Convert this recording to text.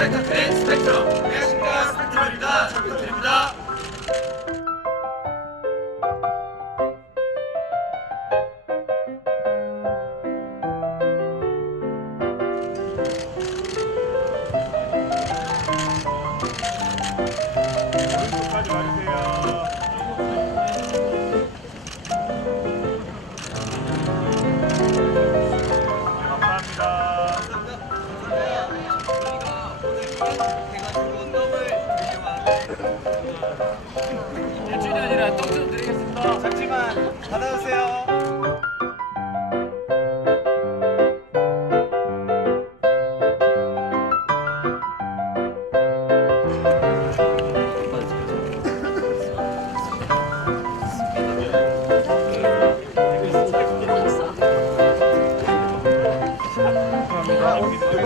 高くて 해가지고 덤을 드리려고 일주일이 아니라 똥좀 드리겠습니다. 잠시만 받아주세요. 감사합니다.